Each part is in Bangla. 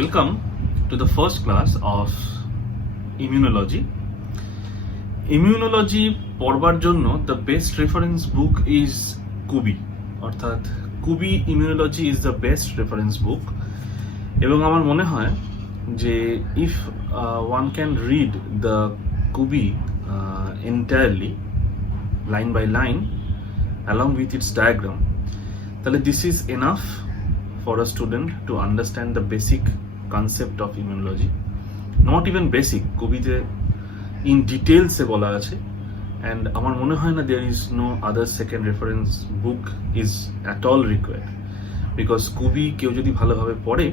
Welcome to the first class of Immunology. Immunology পড়বার জন্য the best reference book is Kuby. অর্থাৎ Kuby Immunology is the best reference book. এবং আমার মনে হয় যে if one can read the Kuby entirely line by line along with its diagram, তাহলে this is enough for a student to understand the basic concept of immunology. Not even basic, কুবিতে in details এ বলা আছে, and আমার মনে হয় না there is no other second reference book is at all required, because কুবি কেউ যদি ভালোভাবে পড়ে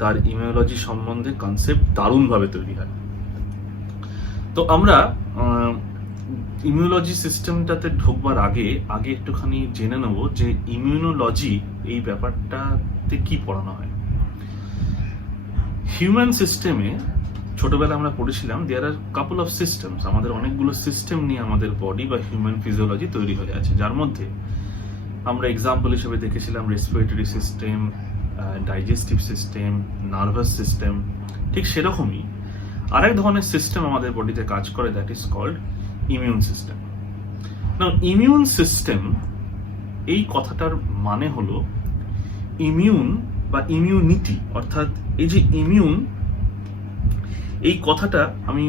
তার ইমিউনোলজি সম্বন্ধে কনসেপ্ট দারুণভাবে তৈরি হয়। তো আমরা ইমিউনোলজি সিস্টেমটাতে ঢোকবার আগে একটুখানি জেনে নেব যে ইমিউনোলজি এই ব্যাপারটাতে কি পড়ানো হয়। হিউম্যান সিস্টেমে ছোটবেলা আমরা পড়েছিলাম দেয়ার আর কাপল অফ সিস্টেমস, আমাদের অনেকগুলো সিস্টেম নিয়ে আমাদের বডি বা হিউম্যান ফিজিওলজি তৈরি হয়ে আছে, যার মধ্যে আমরা এক্সাম্পল হিসেবে দেখেছিলাম respiratory system, digestive system, nervous system. ঠিক সেরকমই আরেক ধরনের সিস্টেম আমাদের বডিতে কাজ করে, that is called immune system. Now immune system এই কথাটার মানে হলো ইমিউন বা ইমিউনিটি, অর্থাৎ এই যে ইমিউন এই কথাটা আমি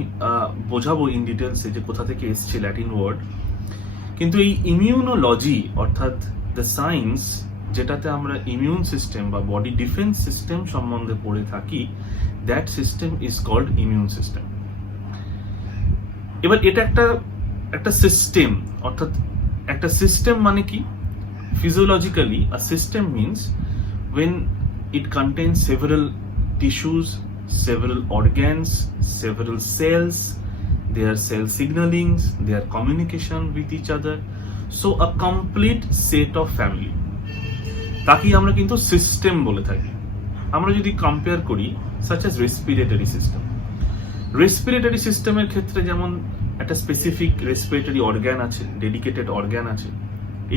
বোঝাবো ইন ডিটেলসে যে কোথা থেকে এসছে ল্যাটিন ওয়ার্ড, কিন্তু এই ইমিউনোলজি অর্থাৎ দ্য সায়েন্স যেটাতে আমরা ইমিউন সিস্টেম বা বডি ডিফেন্স সিস্টেম সম্বন্ধে পড়ে থাকি, that system is called immune system. এবার এটা একটা সিস্টেম, অর্থাৎ একটা সিস্টেম মানে কি? Physiologically a system means when it contains several tissues, several organs, several cells, their cell signalings, their communication with each other, so a complete set of family, তাকে আমরা কিন্তু সিস্টেম বলে থাকি। আমরা যদি কম্পেয়ার করি such as respiratory system, respiratory সিস্টেমের ক্ষেত্রে যেমন একটা স্পেসিফিক রেসপিরেটরি অর্গান আছে, ডেডিকেটেড অর্গান আছে,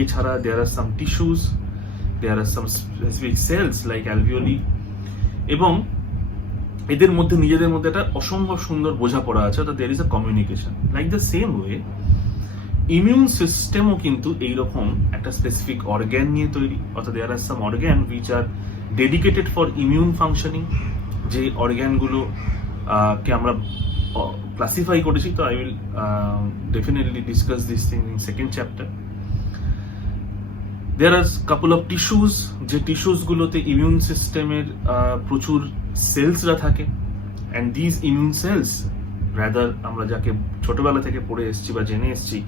এছাড়া দেয়ার are some tissues, there are some specific sales like alveoli, এবং এদের মধ্যে নিজেদের মধ্যে একটা অসম্ভব সুন্দর বোঝাপড়া আছে, অর্থাৎ there is a communication. Like the same way immune সিস্টেমও কিন্তু এইরকম একটা স্পেসিফিক অর্গান নিয়ে তৈরি, অর্থাৎ there are some organ which are dedicated for immune functioning. যে অর্গানগুলো কে আমরা ক্লাসিফাই করেছি, তো I will definitely discuss this thing in second chapter. There are couple of tissues, যে টিস্যুসগুলোতে ইমিউন সিস্টেমের প্রচুর সেলসরা থাকে, and this immune cells rather আমরা যাকে ছোটবেলা থেকে পড়ে এসেছি বা জেনে এসেছি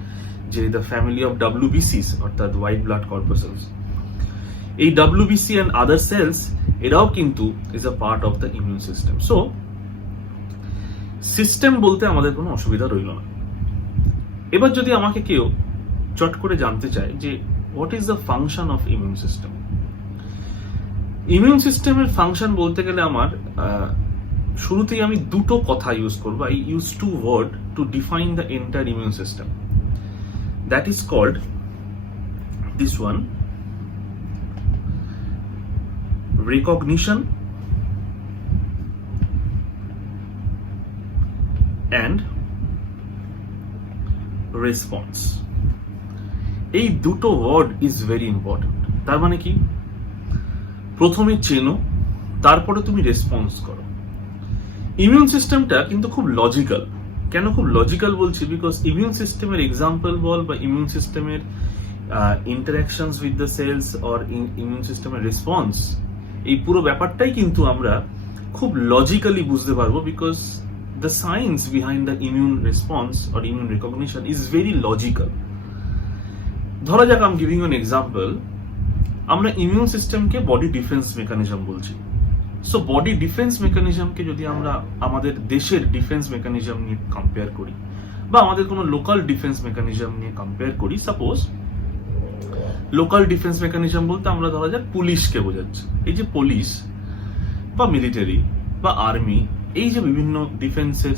যে দ্য ফ্যামিলি অফ ডাব্লিউবিসিস, অর্থাৎ হোয়াইট ব্লাড কর্পাসেলস, এই ডাব্লিউবিসি অ্যান্ড আদার সেলস এরাও কিন্তু is a part of the immune system. So system বলতে আমাদের কোনো অসুবিধা রইল না। এবার যদি আমাকে কেউ চট করে জানতে চায় যে what is the function of immune system, immune সিস্টেমের ফাংশন বলতে গেলে আমার শুরুতেই আমি দুটো কথা ইউজ করবো। I use two word to define the entire immune system, that is called this one recognition and response। এই দুটো ওয়ার্ড ইজ ভেরি ইম্পর্টেন্ট। তার মানে কি? প্রথমে চেনো, তারপরে তুমি রেসপন্স করো। ইমিউন সিস্টেমটা কিন্তু খুব লজিক্যাল। কেন খুব লজিক্যাল বলছি? বিকজ ইমিউন সিস্টেমের এক্সাম্পল বল বা ইমিউন সিস্টেমের interactions with the cells or immune সিস্টেমের রেসপন্স, এই পুরো ব্যাপারটাই কিন্তু আমরা খুব লজিক্যালি বুঝতে পারবো, because the science behind the immune response or immune recognition is very logical. ধরা যাক, আম গিভিং অ্যান এক্সাম্পল, আমরা ইমিউন সিস্টেমকে বডি ডিফেন্স মেকানিজম বলছি। সো বডি ডিফেন্স মেকানিজমকে যদি আমরা আমাদের দেশের ডিফেন্স মেকানিজম নিয়ে কম্পেয়ার করি বা আমাদের কোনো লোকাল ডিফেন্স মেকানিজম নিয়ে কম্পেয়ার করি, সাপোজ লোকাল ডিফেন্স মেকানিজম বলতে আমরা ধরা যাক পুলিশকে বোঝাচ্ছি। এই যে পুলিশ বা মিলিটারি বা আর্মি, এই যে বিভিন্ন ডিফেন্সের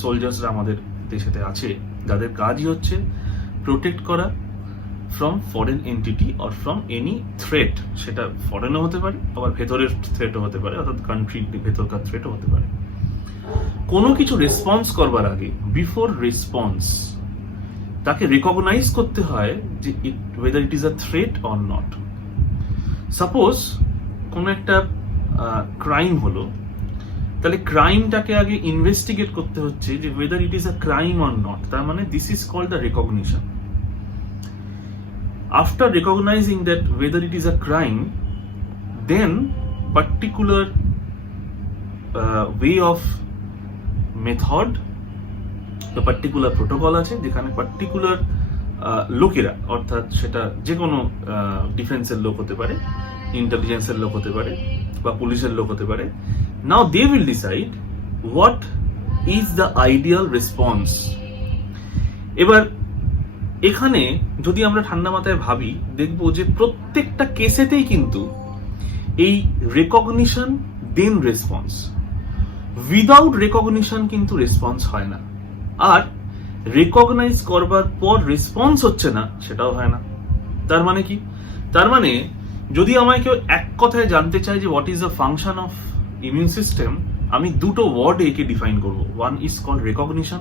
সোলজার্সরা আমাদের দেশেতে আছে, যাদের কাজই হচ্ছে প্রোটেক্ট করা from foreign entity or from any threat, সেটা ফরেনও হতে পারে আবার ভেতরের থ্রেটও হতে পারে, অর্থাৎ কান্ট্রির ভেতরকার থ্রেটও হতে পারে। কোনো কিছু রেসপন্স করবার আগে, বিফোর রেসপন্স, তাকে রেকগনাইজ করতে হয় যে whether it is a threat or not. Suppose কোনো একটা ক্রাইম হলো, তাহলে ক্রাইমটাকে আগে ইনভেস্টিগেট করতে হচ্ছে যে whether it is a crime or not, তার মানে this is called the recognition. After recognizing that whether it is a crime, then particular way of method, the particular protocol আছে যেখানে পার্টিকুলার লোকেরা, অর্থাৎ সেটা যে কোনো ডিফেন্সের লোক হতে পারে, ইন্টেলিজেন্সের লোক হতে পারে বা পুলিশের লোক হতে পারে, now they will decide what is the ideal response. এবার এখানে যদি আমরা ঠান্ডা মাথায় ভাবি, দেখবো যে প্রত্যেকটা কেসেতেই কিন্তু এই রেকগনিশন দেন রেসপন্স, উইদাউট রেকগনিশন কিন্তু রেসপন্স হয় না, আর রেকগনাইজ করবার পর রেসপন্স হচ্ছে না সেটাও হয় না। তার মানে কি? তার মানে যদি আমায় কেউ এক কথায় জানতে চায় যে what is the function of immune system, আমি দুটো ওয়ার্ডে একে ডিফাইন করবো। ওয়ান ইজ কল্ড রেকগনিশন,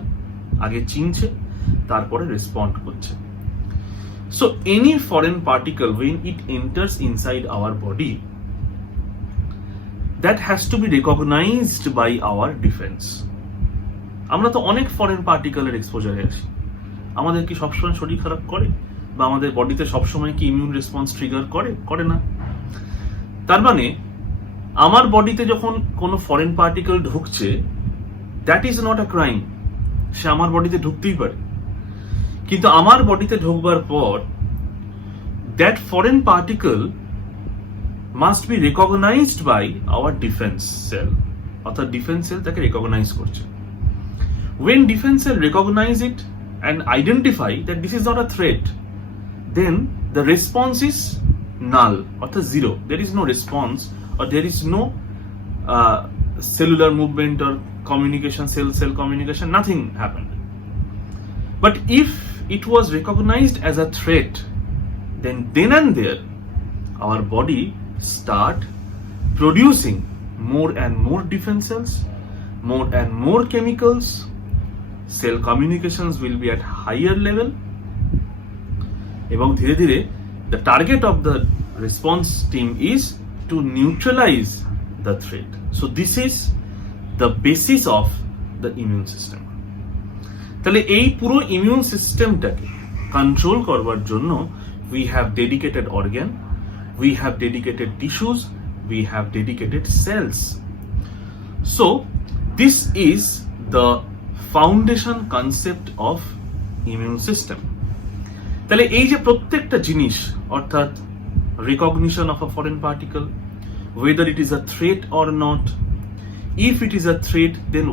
আগে চিনছে তারপরে রেসপন্ড করছে। So any foreign particle when it enters inside our body, that has to be recognized by our defense. আমরা তো অনেক ফরেন পার্টিকেলের এক্সপোজারে আছি, আমাদের কি সবসময় শরীর খারাপ করে বা আমাদের বডিতে সবসময় কি ইমিউন রেসপন্স ট্রিগার করে না। তার মানে আমার বডিতে যখন কোনো ফরেন পার্টিকেল ঢুকছে, that is not a crime, সে আমার বডিতে ঢুকতেই পারে, কিন্তু আমার বডিতে ঢুকবার পর that foreign particle must be recognised by our defence cell, অর্থাৎ ডিফেন্স সেল তাকে রেকগনাইজ করছে। When defense cell recognize it and identify that this is not a threat, then the response is null, or zero. There is no response, or there is no cellular movement or communication, cell communication, nothing happened. But if it was recognized as a threat, then and there our body start producing more and more defense cells, more and more chemicals, cell communications will be at higher level, এবং ধীরে ধীরে the target of the response team is to neutralize the threat. So this is the basis of the immune system. তাহলে এই পুরো ইমিউন সিস্টেমটাকে কন্ট্রোল করবার জন্য we have dedicated organ, we have dedicated tissues, we have dedicated cells. So this is the foundation concept of immune system. তাহলে এই যে প্রত্যেকটা জিনিস, অর্থাৎ recognition of a foreign particle, whether it is a threat or not, if it is a threat then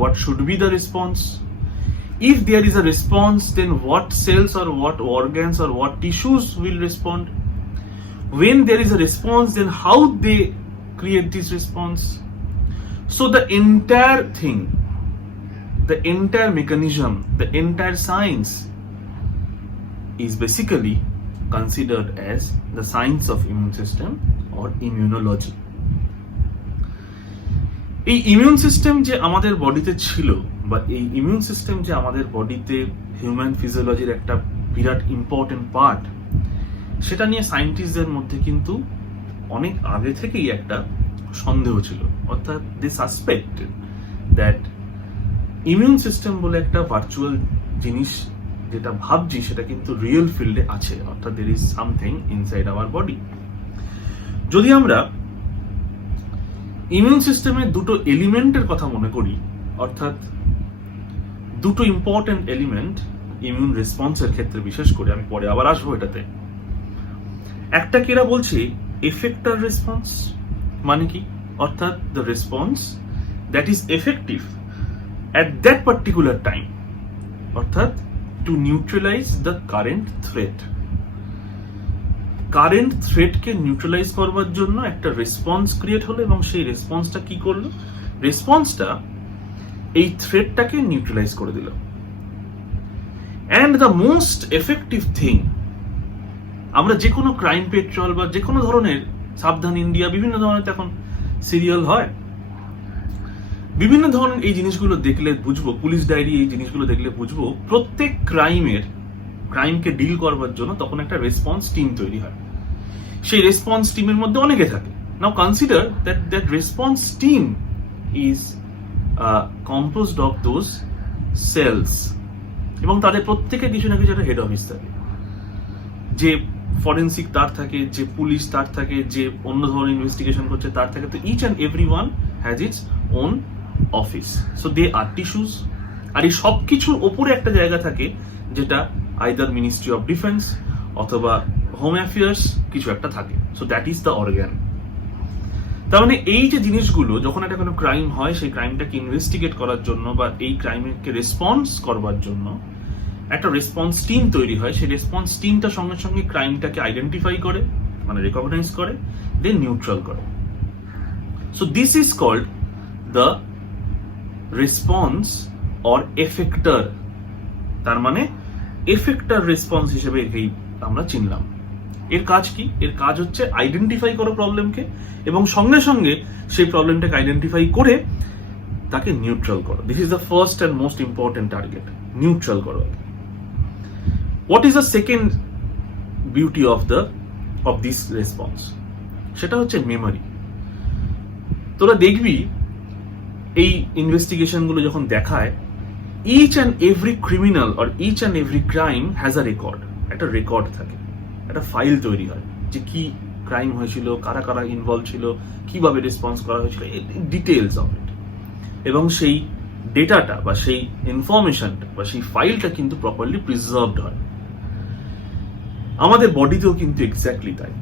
what should be the response, if there is a response then what cells or what organs or what tissues will respond, when there is a response then how they create this response. So the entire thing, the entire mechanism, the entire science is basically considered as the science of immune system or immunology. এই ইমিউন সিস্টেম যে আমাদের বডিতে ছিল, বা এই ইমিউন সিস্টেম যে আমাদের বডিতে হিউম্যান ফিজিওলজির একটা বিরাট ইম্পর্টেন্ট পার্ট, সেটা নিয়ে সায়েন্টিস্টদের মধ্যে কিন্তু অনেক আগে থেকেই একটা সন্দেহ ছিল, অর্থাৎ দে সাসপেক্টেড দ্যাট ইমিউন সিস্টেম বলে একটা ভার্চুয়াল জিনিস যেটা ভাবছি সেটা কিন্তু রিয়েল ফিল্ডে আছে, অর্থাৎ there is something inside our body. যদি আমরা ইমিউন সিস্টেমের দুটো এলিমেন্টের কথা মনে করি, অর্থাৎ দুটো ইম্পর্টেন্ট এলিমেন্ট ইমিউন রেসপন্সের ক্ষেত্রে, বিশেষ করে আমি পরে আবার আসবো এটাতে। একটা কেরা বলছে এফেক্টর রেসপন্স, মানে কি? অর্থাৎ the response that is effective at that particular time, অর্থাৎ to neutralize the current threat. Current থ্রেটকে নিউট্রালাইজ করবার জন্য একটা রেসপন্স ক্রিয়েট হলো, এবং সেই রেসপন্সটা কি করলো? রেসপন্সটা এই থ্রেটটাকে নিউট্রালাইজ করে দিল। And the most effective thing আমরা যে কোনো ক্রাইম পেট্রোল বা যে কোনো ধরনের সাবধান ইন্ডিয়া, বিভিন্ন ধরনের এখন সিরিয়াল হয়, বিভিন্ন ধরনের এই জিনিসগুলো দেখলে বুঝবো, পুলিশ ডায়েরি এই জিনিসগুলো দেখলে বুঝবো, প্রত্যেক ক্রাইমকে ডিল করবার জন্য তখন একটা রেসপন্স টিম তৈরি হয়। সেই রেসপন্স টিমের মধ্যে অনেকে থাকে। Now consider that response team is composed of those cells, এবং তাদের প্রত্যেকের কিছু না কিছু একটা হেড অফিস থাকে। যে ফরেন্সিক তার থাকে, যে পুলিশ তার থাকে, যে অন্য ধরনের ইনভেস্টিগেশন করছে তার থাকে। তো each and every one has its own office, so they are tissues. আর এই সব কিছুর ওপরে একটা জায়গা থাকে যেটা আইদার মিনিস্ট্রি অফ ডিফেন্স অথবা হোম অ্যাফেয়ার্স, কিছু একটা থাকে। So that is the organ. তার মানে এই যে জিনিসগুলো, যখন একটা কোনো ক্রাইম হয়, সেই ক্রাইমটাকে ইনভেস্টিগেট করার জন্য বা এই ক্রাইমকে রেসপন্স করবার জন্য একটা রেসপন্স টিম তৈরি হয়। সেই রেসপন্স টিমটা সঙ্গে সঙ্গে ক্রাইমটাকে আইডেন্টিফাই করে, মানে রেকগনাইজ করে, দেন নিউট্রাল করে। So this is called the response or effector. তার মানে এফেক্টর রেসপন্স হিসেবে একেই আমরা চিনলাম। এর কাজ কি? এর কাজ হচ্ছে আইডেন্টিফাই করো প্রবলেমকে, এবং সঙ্গে সঙ্গে সেই প্রবলেমটাকে আইডেন্টিফাই করে তাকে নিউট্রাল করো। This is the first and most important target, neutral করো। What is the second beauty of this response? সেটা হচ্ছে মেমোরি। তোরা দেখবি এই ইনভেস্টিগেশন গুলো যখন দেখায়, each and every criminal or each and every crime has a record. একটা রেকর্ড থাকে, একটা ফাইল তৈরি হয় যে কি ক্রাইম হয়েছিল, কারা কারা ইনভলভ ছিল, কিভাবে রেসপন্স করা হয়েছিল, ডিটেলস অফ ইট। এবং সেই ডেটাটা বা সেই ইনফরমেশনটা বা সেই ফাইলটা কিন্তু প্রপারলি প্রিজার্ভড হয়। আমাদের বডিতেও কিন্তু এক্স্যাক্টলি তাই।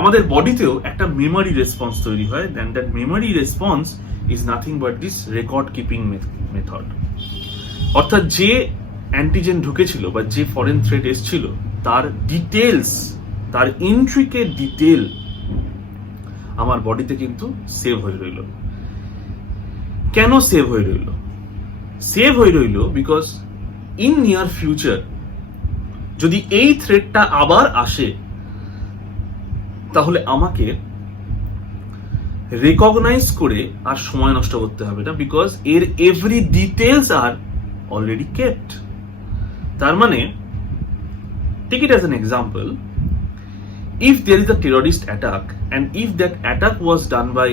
আমাদের বডিতেও একটা মেমোরি রেসপন্স তৈরি হয়, then that memory response is nothing but this record keeping method. অর্থাৎ যে অ্যান্টিজেন ঢুকেছিল বা যে ফরেন থ্রেট এসেছিল, তার ডিটেলস, তার ইন্ট্রিকেট ডিটেল আমার বডিতে কিন্তু সেভ হয়ে রইল। কেন সেভ হয়ে রইল? সেভ হয়ে রইল বিকজ ইন নিয়ার ফিউচার যদি এই থ্রেটটা আবার আসে, তাহলে আমাকে রেকগনাইজ করে আর সময় নষ্ট করতে হবে না, বিকজ এর এভরি ডিটেলস আর অলরেডি কেপ্ট। তার মানে, take it as an example, if there is a terrorist attack and if that attack was done by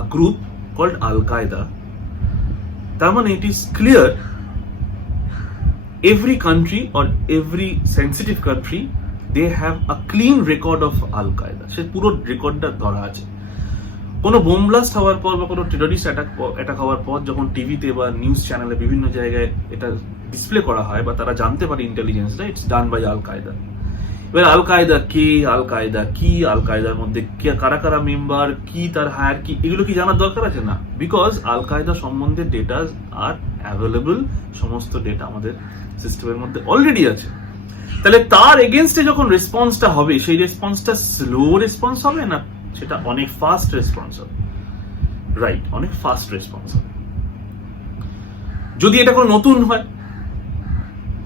a group called Al-Qaeda, তার মানে it is clear every country or every sensitive country, they have a clean record of Al-Qaeda. সে পুরো রেকর্ডটা ধরা আছে। কোনো বোম ব্লাস্ট হওয়ার পর বা কোনো টেররিস্ট অ্যাটাক হওয়ার পর যখন টিভিতে বা নিউজ চ্যানেলে বিভিন্ন জায়গায় এটা ডিসপ্লে করা হয় বা তারা জানতে পারে ইন্টেলিজেন্সটা, ইটস ডান বাই আল কায়দা। এবার আল কায়দা কে, আল কায়দা কি, আল কায়দার মধ্যে কারা কারা মেম্বার, কি তার হায়ার কি, এগুলো কি জানার দরকার আছে? না, বিকজ আল কায়দা সম্বন্ধে ডেটা আর অ্যাভেলেবল, সমস্ত ডেটা আমাদের সিস্টেমের মধ্যে অলরেডি আছে। তাহলে তার এগেনস্টে যখন রেসপন্সটা হবে, সেই রেসপন্সটা স্লো রেসপন্স হবে না, সেটা অনেক ফাস্ট রেসপন্স হবে। রাইট, অনেক ফাস্ট রেসপন্স হবে। যদি এটা কোনো নতুন হয়,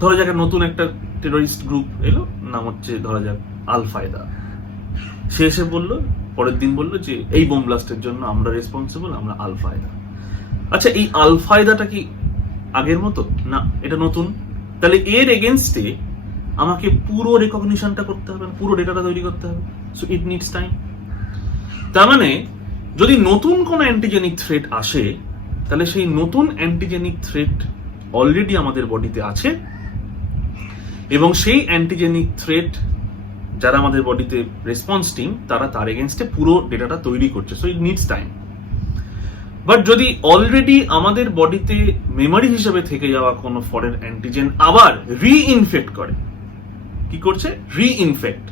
ধরা যাক নতুন একটা টেররিস্ট গ্রুপ এলো, নাম হচ্ছে ধরা যাক আল ফায়দা, সে এসে বললো, পরের দিন বললো যে এই বোম ব্লাস্টের জন্য আমরা রেসপন্সিবল, আমরা আল ফায়দা। আচ্ছা, এই আল ফায়দাটা কি আগের মতো? না, এটা নতুন। তাহলে এর এগেনস্টে আমাকে পুরো রেকগনিশনটা করতে হবে, পুরো ডেটাটা তৈরি করতে হবে। So it needs time. তার মানে যদি নতুন কোনো অ্যান্টিজেনিক থ্রেট আসে, তাহলে সেই নতুন অ্যান্টিজেনিক থ্রেট অলরেডি আমাদের বডিতে আছে, এবং সেই অ্যান্টিজেনিক থ্রেট যারা আমাদের বডিতে রেসপন্স টিম, তারা তার এগেনস্টে পুরো ডেটাটা তৈরি করছে। So it needs time. But যদি অলরেডি আমাদের বডিতে মেমোরি হিসেবে থেকে যাওয়া কোনো ফরেন অ্যান্টিজেন আবার রিইনফেক্ট করে, কি করছে? রিইনফেক্ট,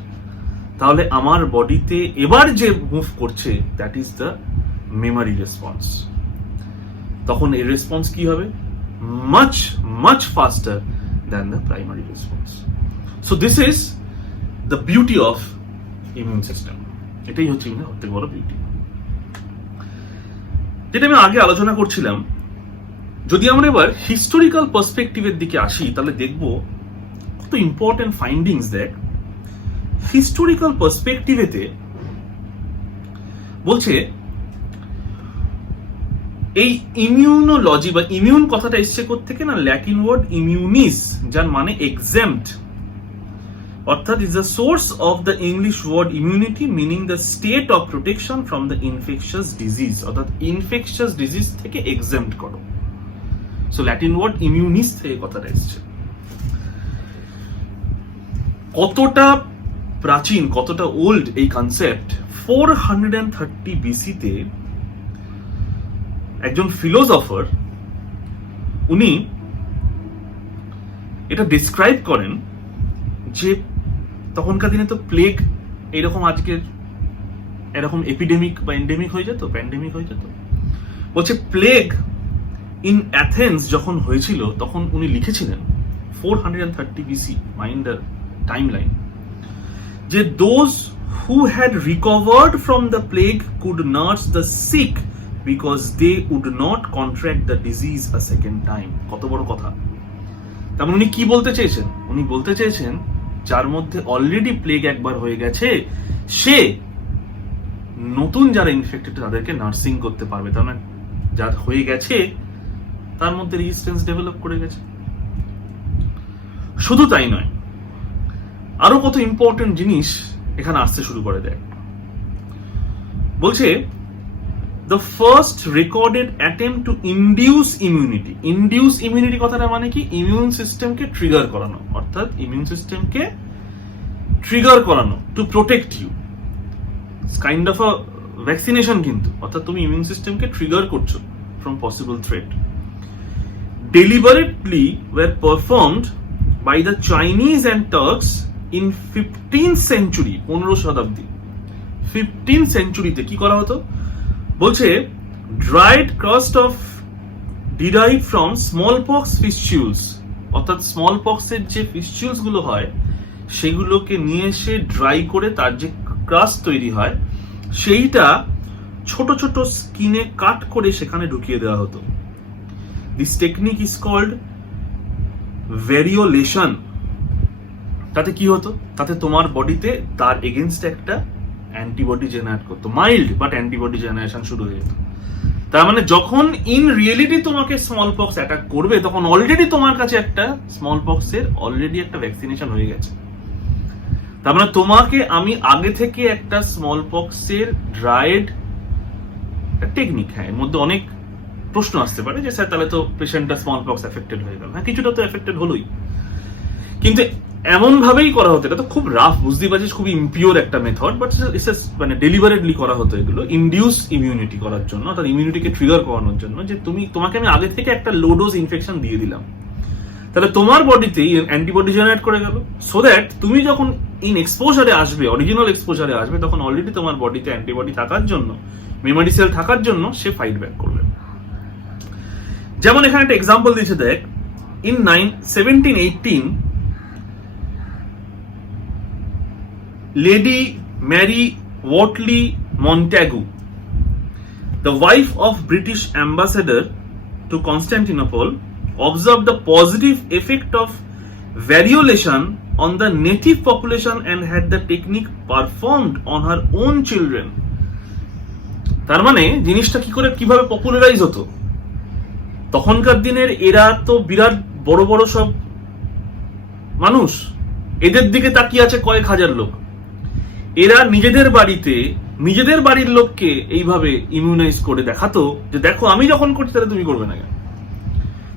তাহলে আমার বডিতে এবার যে মুভ করছে, that is the memory response. তখন এই রেসপন্স কি হবে? Much much ফাস্টার than the primary response. So this is the beauty of immune system. এটাই হচ্ছে সবথেকে বড় বিউটি। যেটা আমি আগে আলোচনা করছিলাম, যদি আমরা এবার হিস্টোরিক্যাল পার্সপেক্টিভের দিকে আসি, তাহলে দেখব কত ইম্পর্টেন্ট ফাইন্ডিংস দেখ। হিস্টোরিক্যাল পার্সপেক্টিভেতে বলছে এই ইমিউনোলজি বা ইমিউন কথাটা এসছে কোত্থেকে না, ল্যাটিন ওয়ার্ড ইমিউনিস, যার মানে এক্সাম্পট, অর্থাৎ is the source of the English word immunity meaning the state of protection from the infectious disease, অর্থাৎ ইনফেকশাস ডিজিজ থেকে এক্সাম্পট করো। সো ল্যাটিন ওয়ার্ড ইমিউনিস থেকে কথাটা এসছে। কতটা প্রাচীন, কতটা ওল্ড এই কনসেপ্ট, 430 বিসিতে একজন ফিলোসফার উনি এটা ডিসক্রাইব করেন যে তখনকার দিনে তো প্লেগ এরকম আজকের এরকম এপিডেমিক বা এন্ডেমিক হয়ে যেত, প্যান্ডেমিক হয়ে যেত। বলছে প্লেগ ইন অ্যাথেন্স যখন হয়েছিল তখন উনি লিখেছিলেন 430 বিসি, মাইন্ড দ্য টাইমলাইন, যে those who had recovered from the plague could nurse the sick because they would not contract the disease a second time. কত বড় কথা! তেমন উনি কি বলতে চেয়েছেন? উনি বলতে চেয়েছেন যার মধ্যে অলরেডি প্লেগ একবার হয়ে গেছে সে নতুন যারা ইনফেক্টেড তাদেরকে নার্সিং করতে পারবে, তার মানে যার হয়ে গেছে তার মধ্যে রেজিস্ট্যান্স ডেভেলপ করে গেছে। শুধু তাই নয়, আরো কত ইম্পর্টেন্ট জিনিস এখানে আসতে শুরু করে দেয়। বলছে the first recorded attempt to induce immunity. Induce immunity কথাটা মানে কি? ইমিউন সিস্টেমকে ট্রিগার করানো, অর্থাৎ ইমিউন সিস্টেমকে ট্রিগার করানো to protect you, kind of a vaccination কিন্তু, অর্থাৎ তুমি ইমিউন সিস্টেমকে ট্রিগার করছো from possible threat. Deliberately were performed by the Chinese and Turks in 15th century, 15 Shatabdi. 15th সেঞ্চুরিতে কি করা হতো? বলছে dried crust of derive from smallpox pustules, অর্থাৎ স্মল পক্সের যে ফিস্টিউলস গুলো হয় সেগুলোকে নিয়ে এসে ড্রাই করে তার যে ক্রাস্ট তৈরি হয় সেইটা ছোট ছোট স্কিনে কাট করে সেখানে ঢুকিয়ে দেওয়া হতো। This technique is called variolation. তাতে কি হতো? তাতে তোমার বডিতে তার এগেনস্ট একটা অ্যান্টিবডি জেনারেট করতো, মাইল্ড বাট অ্যান্টিবডি জেনারেশন শুরু হয়ে যেত। তার মানে যখন ইন রিয়েলিটি তোমাকে স্মল পক্স অ্যাটাক করবে তখন অলরেডি তোমার কাছে একটা স্মল পক্সের অলরেডি একটা ভ্যাকসিনেশন হয়ে গেছে। তার মানে তোমাকে আমি আগে থেকে একটা স্মল পক্সের ড্রাইড টেকনিক, হ্যাঁ এর মধ্যে অনেক প্রশ্ন আসতে পারে যে স্যার তাহলে তো পেশেন্টটা স্মল পক্স এফেক্টেড হয়ে গেল। হ্যাঁ কিছুটা তো এফেক্টেড হলোই, কিন্তু এমন ভাবেই করা হতো, এটা তো খুব রাফ, বুঝতেই পারছিস খুবই ইম্পিওর একটা মেথড, বাট মানে ডেলিভারেটলি করা হতো এগুলো ইনডিউস ইমিউনিটি করার জন্য, অর্থাৎ ইমিউনিটিকে ট্রিগার করানোর জন্য, যে তোমাকে আমি আগে থেকে একটা লো ডোজ ইনফেকশন দিয়ে দিলাম, তাহলে তোমার বডিতে অ্যান্টিবডি জেনারেট করে গেল, সো দ্যাট তুমি যখন ইন এক্সপোজারে আসবে, অরিজিনাল এক্সপোজারে আসবে, তখন অলরেডি তোমার বডিতে অ্যান্টিবডি থাকার জন্য, মেমোরি সেল থাকার জন্য সে ফাইট ব্যাক করবে। যেমন এখানে একটা এক্সাম্পল দিয়েছে, দেখ in 1718 Lady Mary Wortley Montagu, the wife of British ambassador to Constantinople, observed the positive effect of variolation on the native population and had the technique performed on her own children. তার মানে জিনিসটা কিভাবে পপুলারাইজ হতো? তখনকার দিনের এরা তো বিরাট বড় বড় সব মানুষ, এদের দিকে তাকিয়ে আছে কয়েক হাজার লোক, এরা নিজেদের বাড়িতে নিজেদের বাড়ির লোককে এইভাবে ইমিউনাইজ করে দেখাতো যে দেখো আমি যখন করছি তাহলে তুমি করবে না কেন।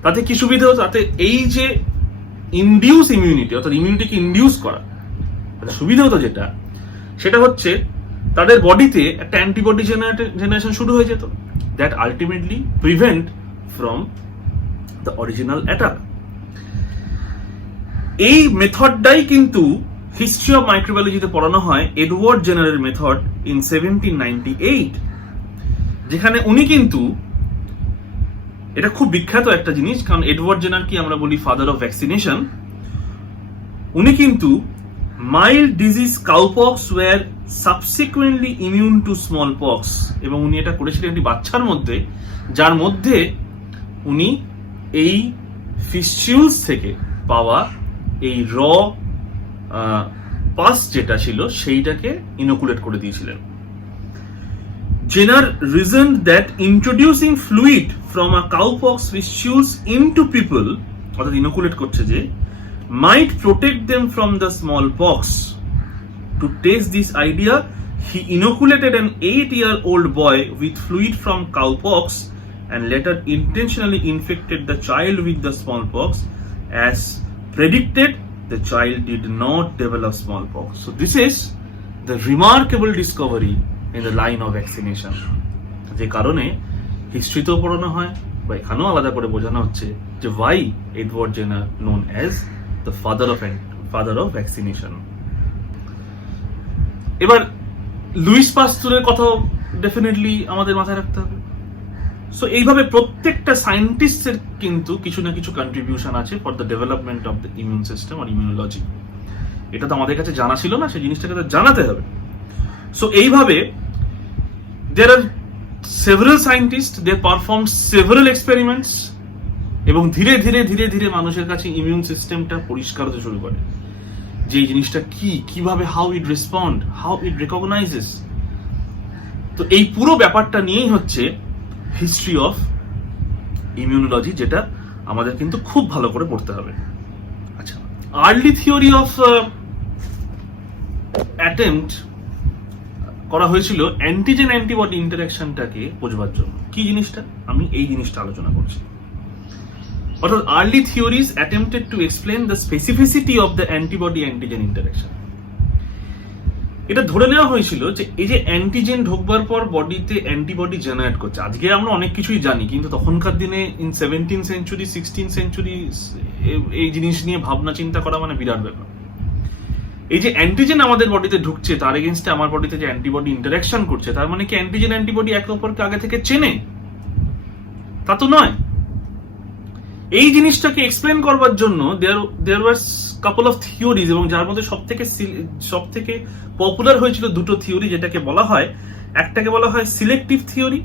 তাতে কি সুবিধা হতো? তাতে এই যে ইনডিউস ইমিউনিটি, অর্থাৎ ইমিউনিটিকে ইনডিউস করা, সুবিধা হতো যেটা, সেটা হচ্ছে তাদের বডিতে একটা অ্যান্টিবডি জেনারেশন শুরু হয়ে যেত, that ultimately prevent from the original attack. এই মেথডটাই কিন্তু হিস্ট্রি অফ মাইক্রোবায়োলজিতে পড়ানো হয় এডওয়ার্ড জেনারের মেথড ইন 1798, যেখানে উনি কিন্তু, এটা খুব বিখ্যাত একটা জিনিস, কারণ এডওয়ার্ড জেনার কি আমরা বলি ফাদার অফ ভ্যাকসিনেশন, উনি কিন্তু mild disease cowpox were subsequently immune to smallpox, এবং উনি এটা করেছিলেন একটি বাচ্চার মধ্যে, যার মধ্যে উনি এই ফিস্টিউলস থেকে পাওয়া এই র পাস যেটা ছিল সেইটাকে ইনোকুলেট করে দিয়েছিলেন। Jenner reasoned that introducing fluid from a cowpox issues into people, অর্থাৎ ইনোকুলেট করছে যে, might protect them from the smallpox. To test this idea, he inoculated an 8-year-old boy with fluid from cowpox and later intentionally infected the child with the smallpox. As predicted, the child did not develop smallpox. So this is the remarkable discovery in the line of vaccination. যে কারণে হিস্ট্রিতেও পড়ানো হয় বা এখানেও আলাদা করে বোঝানো হচ্ছে যে why Edward Jenner known as the father of vaccination. এবার লুইস পাস্তুরের কথাও ডেফিনেটলি আমাদের মাথায় রাখতে হবে। সো এইভাবে প্রত্যেকটা সায়েন্টিস্টের কিন্তু কিছু না কিছু কন্ট্রিবিউশন আছে for the development of the immune system আর ইমিউনোলজি। এটা তো আমাদের কাছে জানা ছিল না, সেই জিনিসটাকে তো জানাতে হবে। সো এইভাবে there are several scientists, they performed several experiments এবং ধীরে ধীরে ধীরে ধীরে মানুষের কাছে ইমিউন সিস্টেমটা পরিষ্কার হতে শুরু করে, যে এই জিনিসটা কি, কিভাবে, how it respond, how it রিকগনাইজেস। তো এই পুরো ব্যাপারটা নিয়েই হচ্ছে হিস্ট্রি অফ ইমিউনোলজি, যেটা আমাদের কিন্তু খুব ভালো করে পড়তে হবে। আচ্ছা, আর্লি থিওরি অফ অ্যাটেম্পট করা হয়েছিল অ্যান্টিজেন অ্যান্টিবডি ইন্টারাকশনটাকে বোঝবার জন্য। কি জিনিসটা, আমি এই জিনিসটা আলোচনা করছি। অর্থাৎ early theories attempted to explain the specificity of the antibody antigen interaction. এটা ধরে নেওয়া হয়েছিল যে এই যে অ্যান্টিজেন ঢোকবার পর বডিতে অ্যান্টিবডি জেনারেট করছে। আজকে আমরা অনেক কিছুই জানি, কিন্তু তখনকার দিনে in 17th century 16th century এই জিনিস নিয়ে ভাবনা চিন্তা করা মানে বিরাট ব্যাপার। এই যে অ্যান্টিজেন আমাদের বডিতে ঢুকছে, তার এগেইনস্টে আমার বডিতে যে অ্যান্টিবডি ইন্টারাকশন করছে, তার মানে কি অ্যান্টিজেন অ্যান্টিবডি একে অপরকে আগে থেকে চেনে? তা তো নয়। এই জিনিসটাকে এক্সপ্লেন করবার জন্য দেয়ার ওয়াজ কাপল অফ থিওরিজ, এবং যার মধ্যে সব থেকে পপুলার হয়েছিল দুটো থিওরি, যেটাকে বলা হয়, একটাকে বলা হয় সিলেক্টিভ থিওরি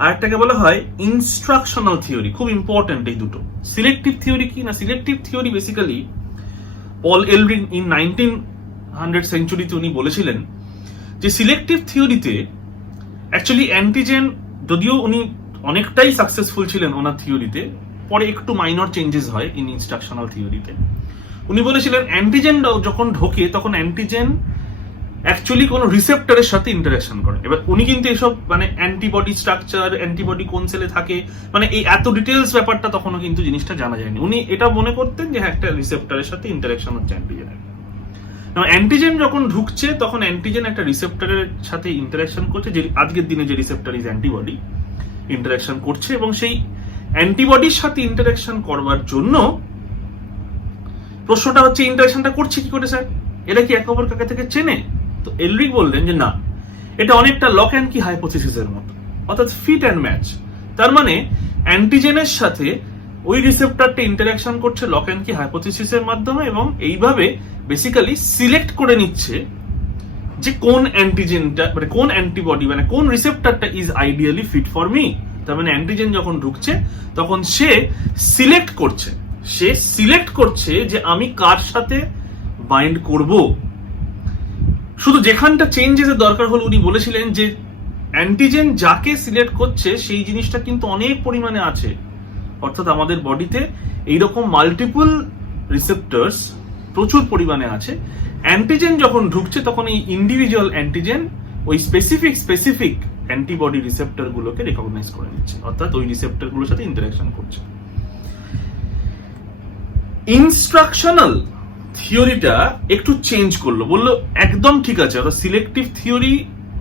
আর একটাকে বলা হয় ইনস্ট্রাকশনাল থিওরি। খুব ইম্পর্টেন্ট এই দুটো। সিলেক্টিভ থিওরি কি না, selective theory basically Paul Ehrlich in 1900 সেঞ্চুরিতে উনি বলেছিলেন যে সিলেক্টিভ থিওরিতে অ্যাকচুয়ালি অ্যান্টিজেন, যদিও উনি অনেকটাই সাকসেসফুল ছিলেন ওনার থিওরিতে, পরে একটু মাইনর চেঞ্জেস হয় ইন ইনস্ট্রাকশনাল থিওরিতে। উনি বলেছিলেন অ্যান্টিজেন যখন ঢোকে তখন অ্যান্টিজেন অ্যাকচুয়ালি কোনো রিসেপ্টরের সাথে ইন্টারাকশন করে। এবার উনি কিন্তু এসব মানে অ্যান্টিবডি স্ট্রাকচার, অ্যান্টিবডি কোন সেলে থাকে, মানে এই এত ডিটেলস ব্যাপারটা তখনও কিন্তু জিনিসটা জানা যায়নি। উনি এটা মনে করতেন যে একটা রিসেপ্টরের সাথে ইন্টারাকশন হচ্ছে অ্যান্টিজেনের। অ্যান্টিজেন যখন ঢুকছে তখন অ্যান্টিজেন একটা রিসেপ্টরের সাথে ইন্টারাকশন করছে, যে আজকের দিনে যে রিসেপ্টর ইজ অ্যান্টিবডি ইন্টারাকশন করছে, এবং সেই অ্যান্টিবডির সাথে ইন্টারাকশন করবার জন্য প্রশ্নটা হচ্ছে ইন্টারাকশনটা করছে কি করে স্যার, এরা কি একে অপরকে থেকে চেনে? তো এলরিক বললেন যে না, এটা অনেকটা লক অ্যান্ড কি হাইপোথিসিসের মতো, অর্থাৎ ফিট অ্যান্ড ম্যাচ। তার মানে অ্যান্টিজেনের সাথে ওই রিসেপ্টরটা ইন্টারাকশন করছে লক অ্যান্ড কি হাইপোথিসিসের মাধ্যমে, এবং এইভাবে বেসিক্যালি সিলেক্ট করে নিচ্ছে যে কোন অ্যান্টিজেনটা, মানে কোন অ্যান্টিবডি, মানে কোন রিসেপ্টরটা is ideally fit for me. তার মানে অ্যান্টিজেন যখন ঢুকছে তখন সে সিলেক্ট করছে যে আমি কার সাথে বাইন্ড করব। শুধু যেখানটা চেঞ্জেস এর দরকার হলো, উনি বলেছিলেন যে অ্যান্টিজেন যাকে সিলেক্ট করছে সেই জিনিসটা কিন্তু অনেক পরিমাণে আছে, অর্থাৎ আমাদের বডিতে এইরকম মাল্টিপল রিসেপ্টরস প্রচুর পরিমাণে আছে। অ্যান্টিজেন যখন ঢুকছে তখন এই ইন্ডিভিজুয়াল অ্যান্টিজেন ওই স্পেসিফিক অ্যান্টিবডি রিসেপ্টর গুলোকে রেকগনাইজ করে নিচ্ছে, অর্থাৎ ওই রিসেপ্টর গুলোর সাথে ইন্টারাকশন করছে। ইনস্ট্রাকশনাল থিওরিটা একটু চেঞ্জ করলো, বললো একদম ঠিক আছে, অর্থাৎ selective theory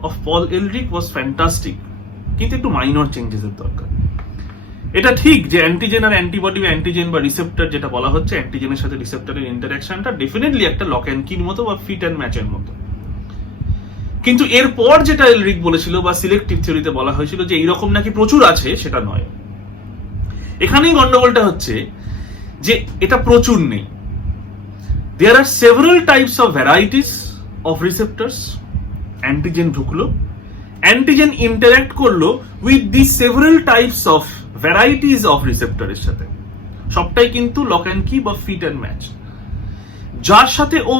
of Paul Ehrlich was fantastic, কিন্তু একটু মাইনর চেঞ্জেস এর দরকার। এটা ঠিক যে অ্যান্টিজেন আর অ্যান্টিবডি বা অ্যান্টিজেন বা রিসেপ্টর যেটা বলা হচ্ছে, অ্যান্টিজেনের সাথে রিসেপ্টরের ইন্টারাকশনটা ডেফিনেটলি একটা লক অ্যান্ড কির মতো বা ফিট অ্যান্ড ম্যাচের মতো। কিন্তু এরপর যেটা এলরিক বলেছিল বা সিলেক্টিভ থিওরিতে বলা হয়েছিল যে এইরকম নাকি প্রচুর আছে, সেটা নয়। এখানেই গন্ডগোলটা হচ্ছে যে এটা প্রচুর নেই। There are several types of varieties of receptors. Antigen ঢুকলো, অ্যান্টিজেন ইন্টারাক্ট করলো with the several types of varieties of রিসেপ্টরের সাথে, সবটাই কিন্তু লক অ্যান্ড কি বা ফিট অ্যান্ড ম্যাচ। যার সাথে ও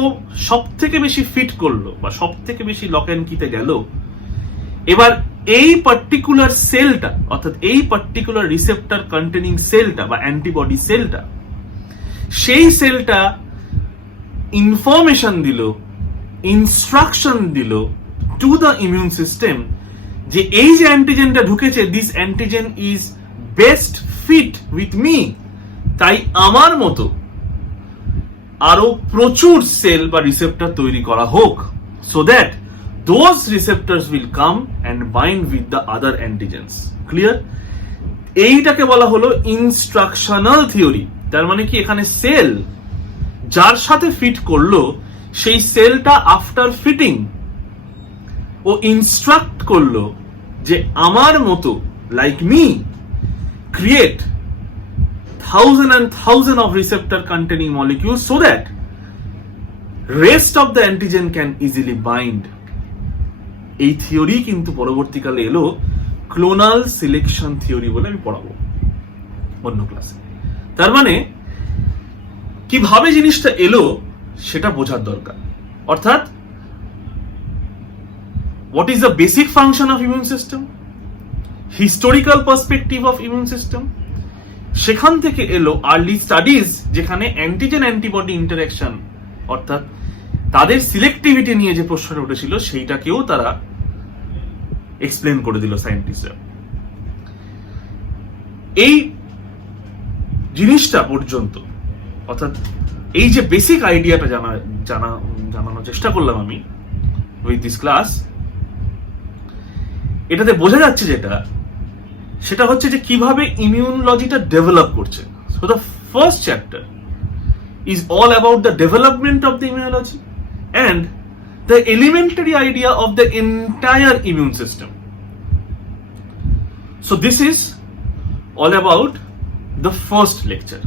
সব থেকে বেশি ফিট করলো বা সব থেকে বেশি লক অ্যান্ড কিতে গেল, এবার এই পার্টিকুলার সেলটা অর্থাৎ এই পার্টিকুলার রিসেপ্টর কন্টেনিং সেলটা বা অ্যান্টিবডি সেলটা, সেই সেলটা ইনফরমেশন দিল, ইনস্ট্রাকশন দিল টু দ্য ইমিউন সিস্টেম যে এই যে অ্যান্টিজেনটা ঢুকেছে, this antigen is best fit with me, তাই আমার মতো আরো প্রচুর সেল বা রিসেপ্টর তৈরি করা হোক, so that those receptors will come and bind with the other antigens. Clear? এইটাকে বলা হলো ইনস্ট্রাকশনাল থিওরি। তার মানে কি, এখানে সেল যার সাথে ফিট করলো সেই সেলটা আফটার ফিটিং ও ইনস্ট্রাক্ট করলো যে আমার মতো like me create 1000 and 1000 of receptor containing molecules so that rest of the antigen can easily bind. এই থিওরি কিন্তু পরবর্তীকালে এলো ক্লোনাল সিলেকশন থিওরি বলে আমি পড়াবো অন্য ক্লাসে। তার মানে কিভাবে জিনিসটা এলো সেটা বোঝার দরকার। অর্থাৎ what is the basic function of immune system, historical perspective of immune system, সেখান থেকে এলো আর্লি স্টাডিজ যেখানে অ্যান্টিজেন অ্যান্টিবডি ইন্টারঅ্যাকশন অর্থাৎ তাদের সিলেক্টিভিটি নিয়ে যে প্রশ্নটা উঠেছিল সেইটাকেও তারা এক্সপ্লেন করে দিল সায়েন্টিস্টরা। এই জিনিসটা পর্যন্ত অর্থাৎ এই যে বেসিক আইডিয়াটা জানানোর চেষ্টা করলাম আমি উইথ দিস ক্লাস, এটাতে বোঝা যাচ্ছে সেটা হচ্ছে যে কিভাবে ইমিউনোলজিটা ডেভেলপ করছে। So the first chapter is all about the development of the immunology and the elementary idea of the entire immune system. So this is all about the first lecture.